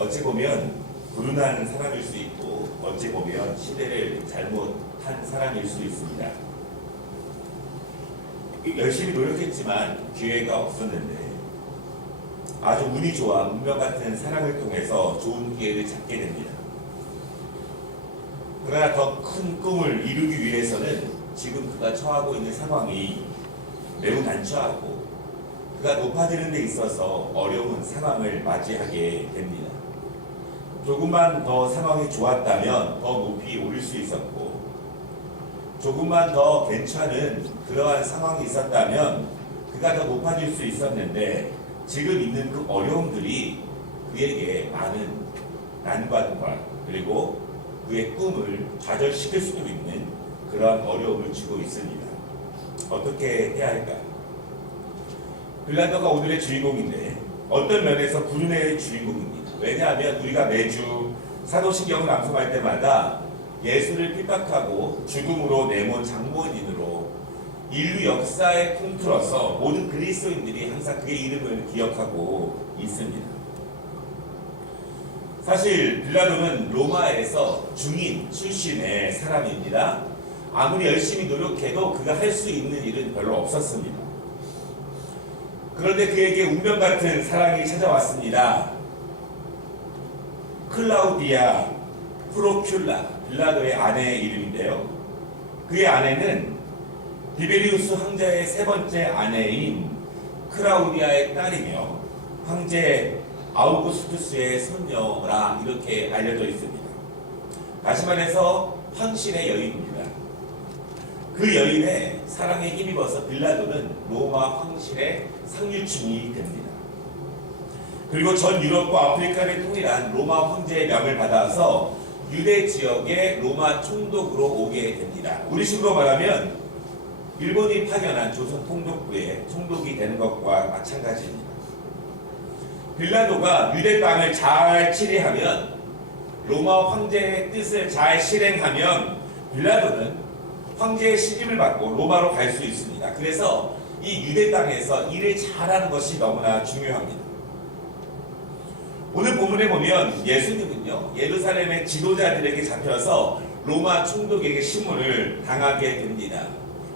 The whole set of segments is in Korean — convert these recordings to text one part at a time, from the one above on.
어찌 보면 불운한 사람일 수 있고 어찌 보면 시대를 잘못한 사람일 수 있습니다. 열심히 노력했지만 기회가 없었는데 아주 운이 좋아 운명 같은 사랑을 통해서 좋은 기회를 잡게 됩니다. 그러나 더 큰 꿈을 이루기 위해서는 지금 그가 처하고 있는 상황이 매우 난처하고 그가 높아지는 데 있어서 어려운 상황을 맞이하게 됩니다. 조금만 더 상황이 좋았다면 더 높이 오를 수 있었고 조금만 더 괜찮은 그러한 상황이 있었다면 그가 더 높아질 수 있었는데 지금 있는 그 어려움들이 그에게 많은 난관과 그리고 그의 꿈을 좌절시킬 수도 있는 그러한 어려움을 주고 있습니다. 어떻게 해야 할까요? 빌라도가 오늘의 주인공인데 어떤 면에서 불운의 주인공입니다. 왜냐하면 우리가 매주 사도신경을 암송할 때마다 예수를 핍박하고 죽음으로 내몬 장본인으로 인류 역사에 통틀어서 모든 그리스도인들이 항상 그의 이름을 기억하고 있습니다. 사실 빌라도는 로마에서 중인 출신의 사람입니다. 아무리 열심히 노력해도 그가 할 수 있는 일은 별로 없었습니다. 그런데 그에게 운명 같은 사랑이 찾아왔습니다. 클라우디아 프로큘라, 빌라도의 아내의 이름인데요. 그의 아내는 디베리우스 황제의 세 번째 아내인 클라우디아의 딸이며 황제 아우구스투스의 손녀라 이렇게 알려져 있습니다. 다시 말해서 황실의 여인입니다. 그 여인의 사랑에 힘입어서 빌라도는 로마 황실의 상류층이 됩니다. 그리고 전 유럽과 아프리카를 통일한 로마 황제의 명을 받아서 유대 지역의 로마 총독으로 오게 됩니다. 우리식으로 말하면 일본이 파견한 조선 통독부의 총독이 되는 것과 마찬가지입니다. 빌라도가 유대 땅을 잘 치리하면 로마 황제의 뜻을 잘 실행하면 빌라도는 황제의 시집을 받고 로마로 갈 수 있습니다. 그래서 이 유대 땅에서 일을 잘하는 것이 너무나 중요합니다. 오늘 본문에 보면 예수님은요 예루살렘의 지도자들에게 잡혀서 로마 총독에게 신문을 당하게 됩니다.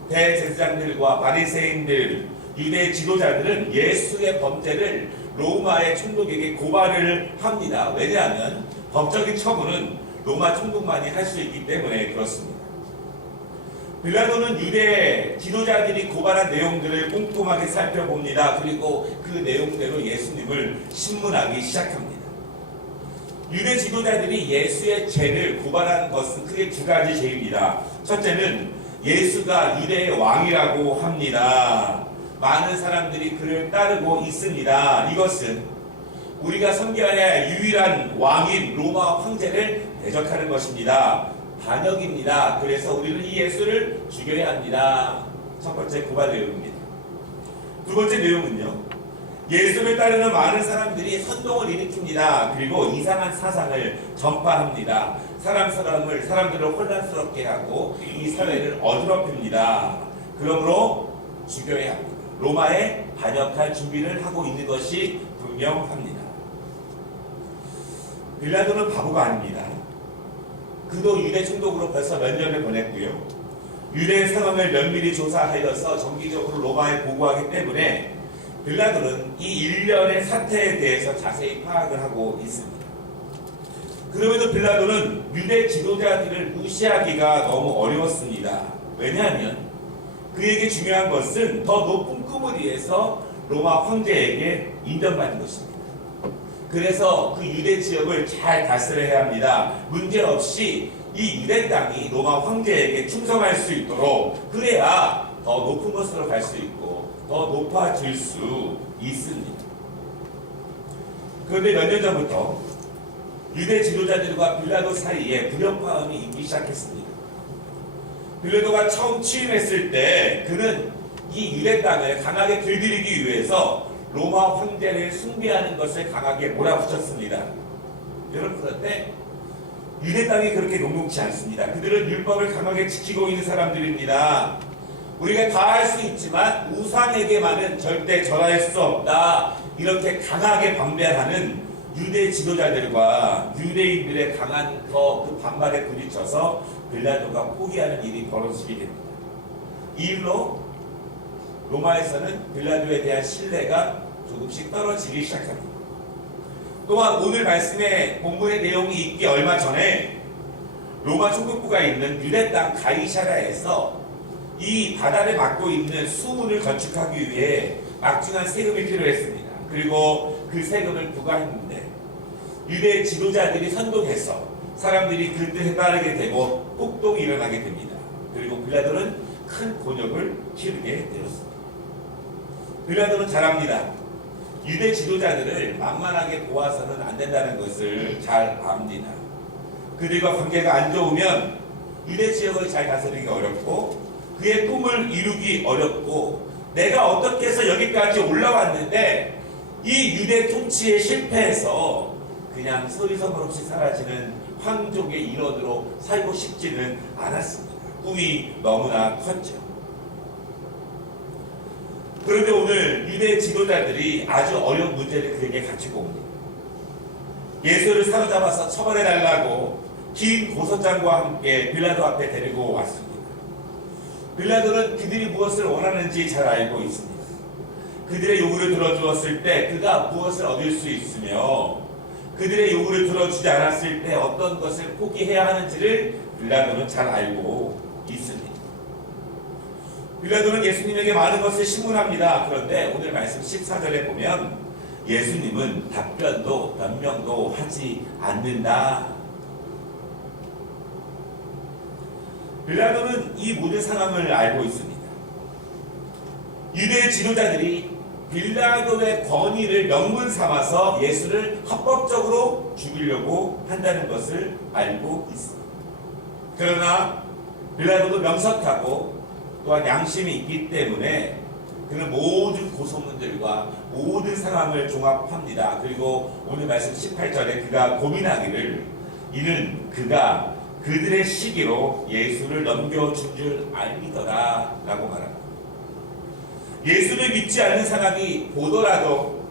대제사장들과 바리새인들, 유대 지도자들은 예수의 범죄를 로마의 총독에게 고발을 합니다. 왜냐하면 법적인 처분은 로마 총독만이 할 수 있기 때문에 그렇습니다. 빌라도는 유대 지도자들이 고발한 내용들을 꼼꼼하게 살펴봅니다. 그리고 그 내용대로 예수님을 신문하기 시작합니다. 유대 지도자들이 예수의 죄를 고발한 것은 크게 두 가지 죄입니다. 첫째는 예수가 유대의 왕이라고 합니다. 많은 사람들이 그를 따르고 있습니다. 이것은 우리가 섬겨야 할 유일한 왕인 로마 황제를 대적하는 것입니다. 반역입니다. 그래서 우리는 이 예수를 죽여야 합니다. 첫 번째 고발 내용입니다. 두 번째 내용은요. 예수를 따르는 많은 사람들이 선동을 일으킵니다. 그리고 이상한 사상을 전파합니다. 사람들을 혼란스럽게 하고 이 사회를 어지럽힙니다. 그러므로 죽여야 합니다. 로마에 반역할 준비를 하고 있는 것이 분명합니다. 빌라도는 바보가 아닙니다. 그도 유대 총독으로 벌써 몇 년을 보냈고요. 유대의 상황을 면밀히 조사하여서 정기적으로 로마에 보고하기 때문에 빌라도는 이 일련의 사태에 대해서 자세히 파악을 하고 있습니다. 그럼에도 빌라도는 유대 지도자들을 무시하기가 너무 어려웠습니다. 왜냐하면 그에게 중요한 것은 더 높은 꿈을 위해서 로마 황제에게 인정받는 것입니다. 그래서 그 유대 지역을 잘 다스려야 합니다. 문제없이 이 유대 땅이 로마 황제에게 충성할 수 있도록 그래야 더 높은 곳으로 갈 수 있고 더 높아질 수 있습니다. 그런데 몇 년 전부터 유대 지도자들과 빌라도 사이에 불협화음이 있기 시작했습니다. 빌라도가 처음 취임했을 때 그는 이 유대 땅을 강하게 길들이기 위해서 로마 황제를 숭배하는 것을 강하게 몰아붙였습니다. 여러분 그런데 유대 땅이 그렇게 녹록지 않습니다. 그들은 율법을 강하게 지키고 있는 사람들입니다. 우리가 다 할 수 있지만 우상에게만은 절대 절할 수 없다. 이렇게 강하게 반대하는 유대 지도자들과 유대인들의 강한 그 반발에 부딪혀서 빌라도가 포기하는 일이 벌어지게 됩니다. 이후로 로마에서는 빌라도에 대한 신뢰가 조금씩 떨어지기 시작합니다. 또한 오늘 말씀의 본문의 내용이 있기 얼마 전에 로마 총독부가 있는 유대 땅 가이사랴에서 이 바다를 막고 있는 수문을 건축하기 위해 막중한 세금이 필요했습니다. 그리고 그 세금을 부과했는데 유대 지도자들이 선동해서 사람들이 그 뜻에 따르게 되고 폭동이 일어나게 됩니다. 그리고 빌라도는 큰 곤욕을 치르게 되었습니다. 빌라도는 잘합니다. 유대 지도자들을 만만하게 보아서는 안 된다는 것을 잘 압니다. 그들과 관계가 안 좋으면 유대 지역을 잘 다스리기 어렵고 그의 꿈을 이루기 어렵고 내가 어떻게 해서 여기까지 올라왔는데 이 유대 통치에 실패해서 그냥 소리서물 없이 사라지는 황족의 일원으로 살고 싶지는 않았습니다. 꿈이 너무나 컸죠. 그런데 오늘 유대 지도자들이 아주 어려운 문제를 그에게 가지고 옵니다. 예수를 사로잡아서 처벌해달라고 긴 고소장과 함께 빌라도 앞에 데리고 왔습니다. 빌라도는 그들이 무엇을 원하는지 잘 알고 있습니다. 그들의 요구를 들어주었을 때 그가 무엇을 얻을 수 있으며 그들의 요구를 들어주지 않았을 때 어떤 것을 포기해야 하는지를 빌라도는 잘 알고 있습니다. 빌라도는 예수님에게 많은 것을 신문합니다. 그런데 오늘 말씀 14절에 보면 예수님은 답변도 변명도 하지 않는다. 빌라도는 이 모든 상황을 알고 있습니다. 유대 지도자들이 빌라도의 권위를 명분 삼아서 예수를 합법적으로 죽이려고 한다는 것을 알고 있습니다. 그러나 빌라도도 명석하고 또한 양심이 있기 때문에 그는 모든 고소문들과 모든 상황을 종합합니다. 그리고 오늘 말씀 18절에 그가 고민하기를 이는 그가 그들의 시기로 예수를 넘겨준 줄 알미더라 라고 말합니다. 예수를 믿지 않는 사람이 보더라도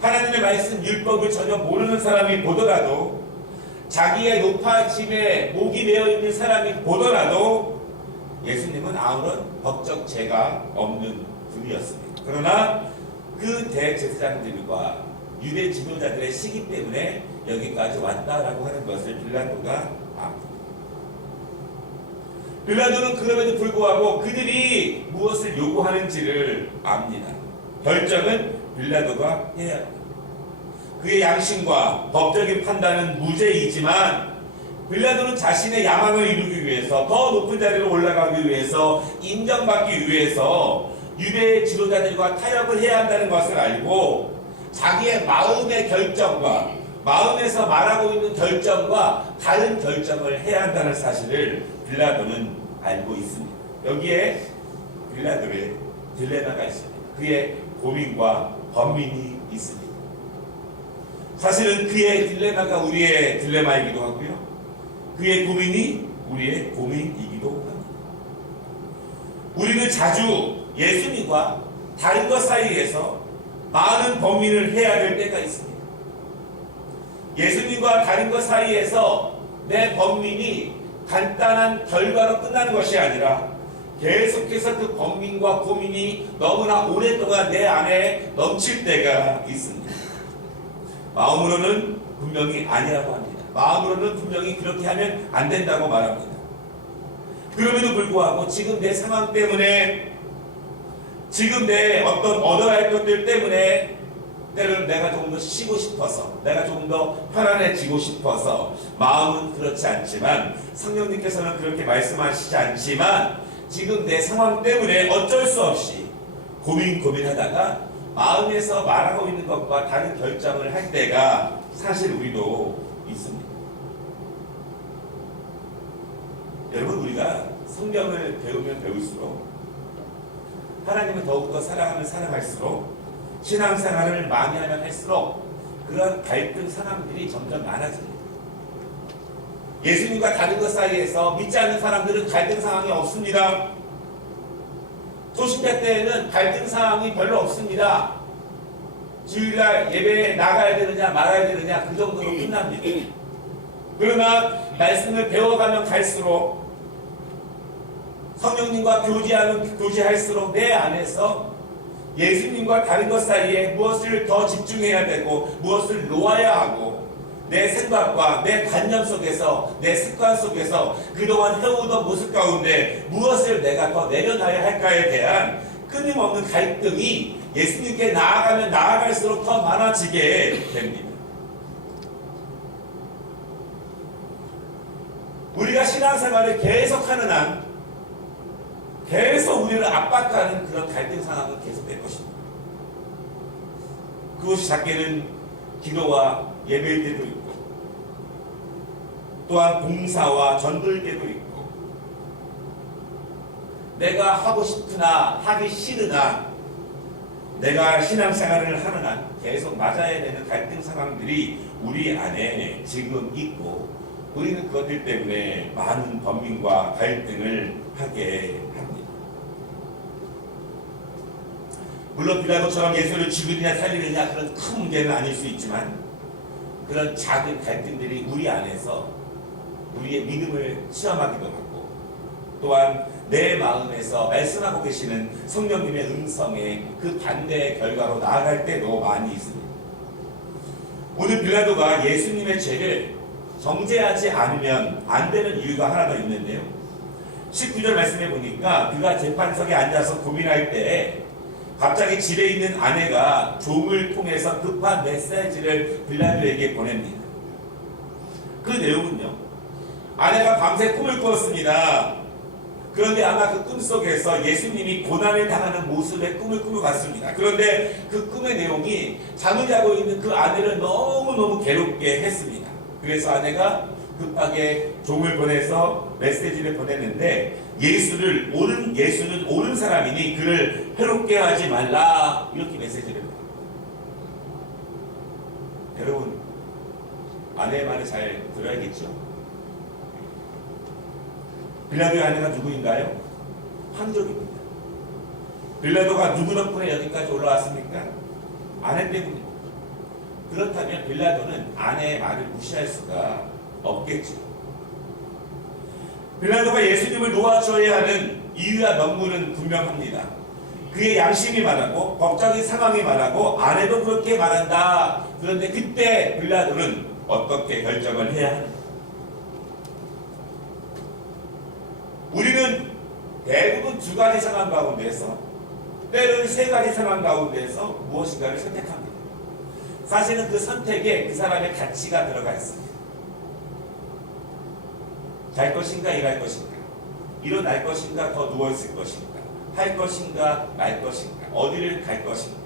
하나님의 말씀 율법을 전혀 모르는 사람이 보더라도 자기의 높아짐에 목이 메어 있는 사람이 보더라도 예수님은 아무런 법적 죄가 없는 분이었습니다. 그러나 그 대제사장들과 유대 지도자들의 시기 때문에 여기까지 왔다라고 하는 것을 빌라도가 압니다. 빌라도는 그럼에도 불구하고 그들이 무엇을 요구하는지를 압니다. 결정은 빌라도가 해야 합니다. 그의 양심과 법적인 판단은 무죄이지만 빌라도는 자신의 야망을 이루기 위해서 더 높은 자리로 올라가기 위해서 인정받기 위해서 유대 지도자들과 타협을 해야 한다는 것을 알고 자기의 마음의 결정과 마음에서 말하고 있는 결정과 다른 결정을 해야 한다는 사실을 빌라도는 알고 있습니다. 여기에 빌라도의 딜레마가 있습니다. 그의 고민과 번민이 있습니다. 사실은 그의 딜레마가 우리의 딜레마이기도 하고요. 그의 고민이 우리의 고민이기도 합니다. 우리는 자주 예수님과 다른 것 사이에서 많은 번민을 해야 될 때가 있습니다. 예수님과 다른 것 사이에서 내 번민이 간단한 결과로 끝나는 것이 아니라 계속해서 그 번민과 고민이 너무나 오랫동안 내 안에 넘칠 때가 있습니다. 마음으로는 분명히 아니라고 합니다. 마음으로는 분명히 그렇게 하면 안 된다고 말합니다. 그럼에도 불구하고 지금 내 상황 때문에 지금 내 어떤 얻어야 할 것들 때문에 때로는 내가 조금 더 쉬고 싶어서 내가 조금 더 편안해지고 싶어서 마음은 그렇지 않지만 성령님께서는 그렇게 말씀하시지 않지만 지금 내 상황 때문에 어쩔 수 없이 고민하다가 마음에서 말하고 있는 것과 다른 결정을 할 때가 사실 우리도 있습니다. 여러분 우리가 성경을 배우면 배울수록 하나님을 더욱더 사랑하면 사랑할수록 신앙생활을 많이 하면 할수록 그런 갈등 상황들이 점점 많아집니다. 예수님과 다른 것 사이에서 믿지 않는 사람들은 갈등 상황이 없습니다. 초신자 때에는 갈등 상황이 별로 없습니다. 주일날 예배에 나가야 되느냐 말아야 되느냐 그 정도로 끝납니다. 그러나 말씀을 배워가면 갈수록 성령님과 교제할수록 내 안에서 예수님과 다른 것 사이에 무엇을 더 집중해야 되고 무엇을 놓아야 하고 내 생각과 내 관념 속에서 내 습관 속에서 그동안 해오던 모습 가운데 무엇을 내가 더 내려놔야 할까에 대한 끊임없는 갈등이 예수님께 나아가면 나아갈수록 더 많아지게 됩니다. 우리가 신앙생활을 계속하는 한 계속 우리를 압박하는 그런 갈등 상황은 계속될 것입니다. 그것이 작게는 기도와 예배일 때도 있고 또한 봉사와 전도일 때도 있고 내가 하고 싶으나 하기 싫으나 내가 신앙생활을 하는 한 계속 맞아야 되는 갈등 상황들이 우리 안에 지금 있고 우리는 그것들 때문에 많은 번민과 갈등을 하게 합니다. 물론 빌라도처럼 예수를 죽이느냐 살리느냐 그런 큰 문제는 아닐 수 있지만 그런 작은 갈등들이 우리 안에서 우리의 믿음을 시험하기도 하고 또한 내 마음에서 말씀하고 계시는 성령님의 음성에 그 반대의 결과로 나아갈 때도 많이 있습니다. 오늘 빌라도가 예수님의 죄를 정죄하지 않으면 안 되는 이유가 하나 더 있는데요. 19절 말씀해 보니까 그가 재판석에 앉아서 고민할 때 갑자기 집에 있는 아내가 종을 통해서 급한 메시지를 빌라도에게 보냅니다. 그 내용은요. 아내가 밤새 꿈을 꾸었습니다. 그런데 아마 그 꿈속에서 예수님이 고난을 당하는 모습의 꿈을 꾸고 갔습니다. 그런데 그 꿈의 내용이 잠을 자고 있는 그 아내를 너무너무 괴롭게 했습니다. 그래서 아내가 급하게 종을 보내서 메시지를 보냈는데 예수는 옳은 사람이니 그를 해롭게 하지 말라 이렇게 메시지를 보냅니다. 여러분 아내의 말을 잘 들어야겠죠. 빌라도의 아내가 누구인가요? 황족입니다. 빌라도가 누구 덕분에 여기까지 올라왔습니까? 아내 때문입니다. 그렇다면 빌라도는 아내의 말을 무시할 수가 없겠죠. 빌라도가 예수님을 놓아줘야 하는 이유와 명분은 분명합니다. 그의 양심이 말하고 법적인 상황이 말하고 아내도 그렇게 말한다. 그런데 그때 빌라도는 어떻게 결정을 해야 하는가? 우리는 대부분 두 가지 상황 가운데서 때로는 세 가지 상황 가운데서 무엇인가를 선택합니다. 사실은 그 선택에 그 사람의 가치가 들어가 있습니다. 잘 것인가 일할 것인가 일어날 것인가 더 누워있을 것인가 할 것인가 말 것인가 어디를 갈 것인가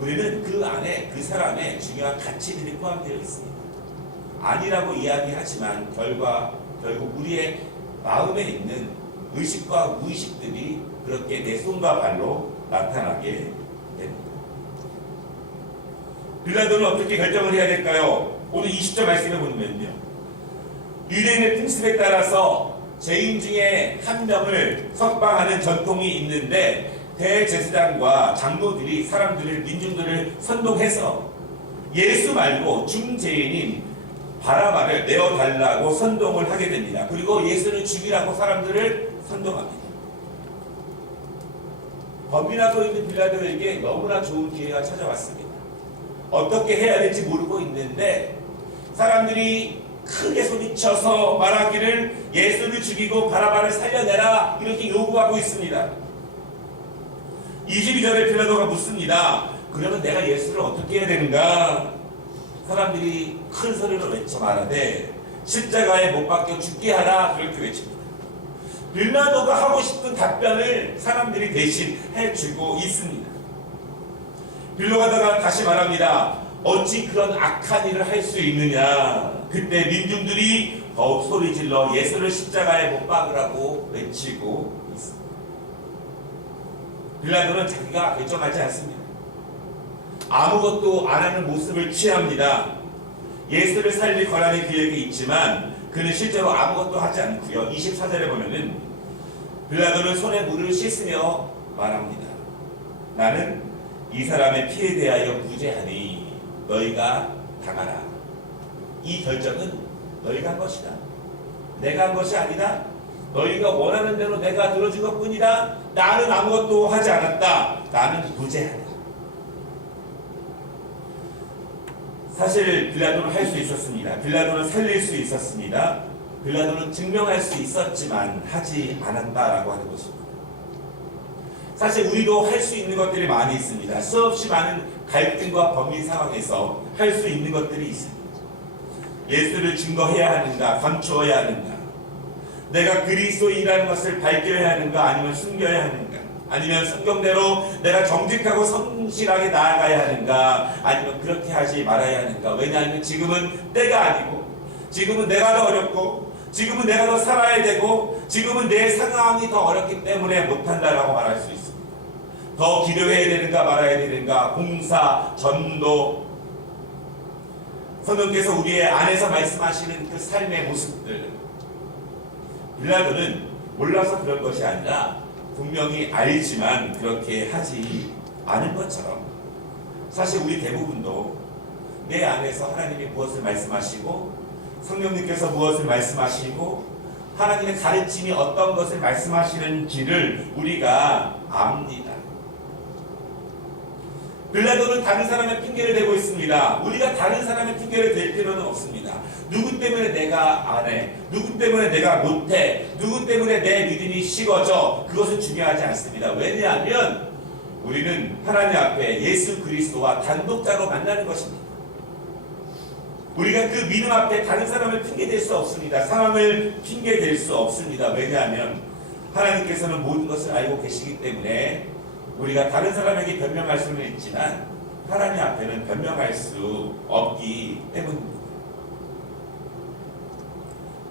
우리는 그 안에 그 사람의 중요한 가치들이 포함되어 있습니다. 아니라고 이야기하지만 결국 우리의 마음에 있는 의식과 무의식들이 그렇게 내 손과 발로 나타나게 됩니다. 빌라도는 어떻게 결정을 해야 될까요? 오늘 20절 말씀해 보면요. 유대인의 풍습에 따라서 죄인 중에 한 명을 석방하는 전통이 있는데 대제사장과 장로들이 사람들을 민중들을 선동해서 예수 말고 중죄인인 바라바를 내어달라고 선동을 하게 됩니다. 그리고 예수를 죽이라고 사람들을 선동합니다. 범인하고 있는 빌라도에게 너무나 좋은 기회가 찾아왔습니다. 어떻게 해야 될지 모르고 있는데 사람들이 크게 소리쳐서 말하기를 예수를 죽이고 바라바를 살려내라 이렇게 요구하고 있습니다. 22절에 빌라도가 묻습니다. 그러면 내가 예수를 어떻게 해야 되는가? 사람들이 큰 소리로 외쳐 말하되 십자가에 못 박혀 죽게 하라 그렇게 외칩니다. 빌라도가 하고 싶은 답변을 사람들이 대신 해주고 있습니다. 빌라도가 다시 말합니다. 어찌 그런 악한 일을 할 수 있느냐. 그때 민중들이 더욱 소리질러 예수를 십자가에 못 박으라고 외치고 있습니다. 빌라도는 자기가 결정하지 않습니다. 아무것도 안 하는 모습을 취합니다. 예수를 살릴 권한이 그에게 있지만 그는 실제로 아무것도 하지 않고요. 24절에 보면은 빌라도는 손에 물을 씻으며 말합니다. 나는 이 사람의 피에 대하여 무죄하니 너희가 당하라. 이 결정은 너희가 한 것이다. 내가 한 것이 아니다. 너희가 원하는 대로 내가 들어준 것뿐이다. 나는 아무것도 하지 않았다. 나는 무죄하다. 사실 빌라도는 할 수 있었습니다. 빌라도는 살릴 수 있었습니다. 빌라도는 증명할 수 있었지만 하지 않았다라고 하는 것입니다. 사실 우리도 할 수 있는 것들이 많이 있습니다. 수없이 많은 갈등과 범위 상황에서 할 수 있는 것들이 있습니다. 예수를 증거해야 하는가, 감추어야 하는가, 내가 그리스도인이라는 것을 밝혀야 하는가, 아니면 숨겨야 하는가, 아니면 성경대로 내가 정직하고 성실하게 나아가야 하는가, 아니면 그렇게 하지 말아야 하는가. 왜냐하면 지금은 때가 아니고, 지금은 내가 더 어렵고, 지금은 내가 더 살아야 되고, 지금은 내 상황이 더 어렵기 때문에 못한다라고 말할 수 있습니다. 더 기도해야 되는가 말아야 되는가, 봉사, 전도, 성령께서 우리의 안에서 말씀하시는 그 삶의 모습들. 빌라도는 몰라서 그런 것이 아니라 분명히 알지만 그렇게 하지 않은 것처럼, 사실 우리 대부분도 내 안에서 하나님이 무엇을 말씀하시고 성령님께서 무엇을 말씀하시고 하나님의 가르침이 어떤 것을 말씀하시는지를 우리가 압니다. 빌라도는 다른 사람의 핑계를 대고 있습니다. 우리가 다른 사람의 핑계를 댈 필요는 없습니다. 누구 때문에 내가 안 해, 누구 때문에 내가 못해, 누구 때문에 내 믿음이 식어져, 그것은 중요하지 않습니다. 왜냐하면 우리는 하나님 앞에 예수 그리스도와 단독자로 만나는 것입니다. 우리가 그 믿음 앞에 다른 사람을 핑계댈 수 없습니다. 상황을 핑계댈 수 없습니다. 왜냐하면 하나님께서는 모든 것을 알고 계시기 때문에 우리가 다른 사람에게 변명할 수는 있지만 하나님 앞에는 변명할 수 없기 때문입니다.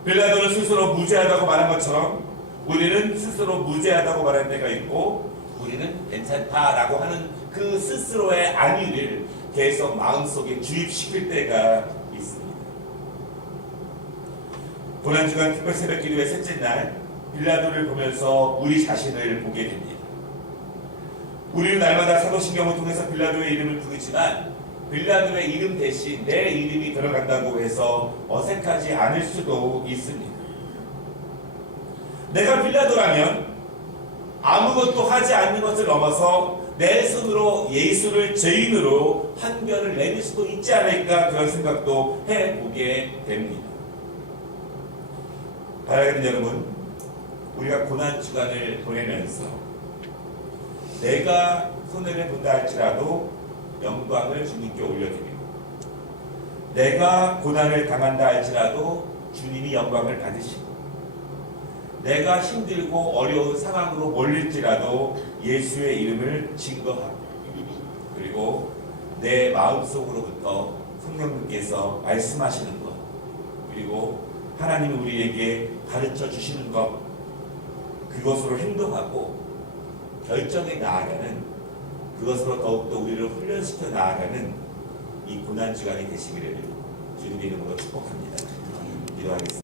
빌라도는 스스로 무죄하다고 말한 것처럼 우리는 스스로 무죄하다고 말할 때가 있고, 우리는 괜찮다라고 하는 그 스스로의 안위를 계속 마음속에 주입시킬 때가 있습니다. 고난주간 특별 새벽 기도의 셋째 날, 빌라도를 보면서 우리 자신을 보게 됩니다. 우리는 날마다 사도신경을 통해서 빌라도의 이름을 부르지만 빌라도의 이름 대신 내 이름이 들어간다고 해서 어색하지 않을 수도 있습니다. 내가 빌라도라면 아무것도 하지 않는 것을 넘어서 내 손으로 예수를 죄인으로 판결을 내릴 수도 있지 않을까, 그런 생각도 해보게 됩니다. 사랑하는 여러분, 우리가 고난주간을 보내면서 내가 손해를 본다 할지라도 영광을 주님께 올려드리고, 내가 고난을 당한다 할지라도 주님이 영광을 받으시고, 내가 힘들고 어려운 상황으로 몰릴지라도 예수의 이름을 증거하고, 그리고 내 마음속으로부터 성령님께서 말씀하시는 것, 그리고 하나님이 우리에게 가르쳐 주시는 것, 그것으로 행동하고 결정에 나아가는, 그것으로 더욱더 우리를 훈련시켜 나아가는 이 고난주간이 되시기를 주님의 이름으로 축복합니다. 기도하겠습니다.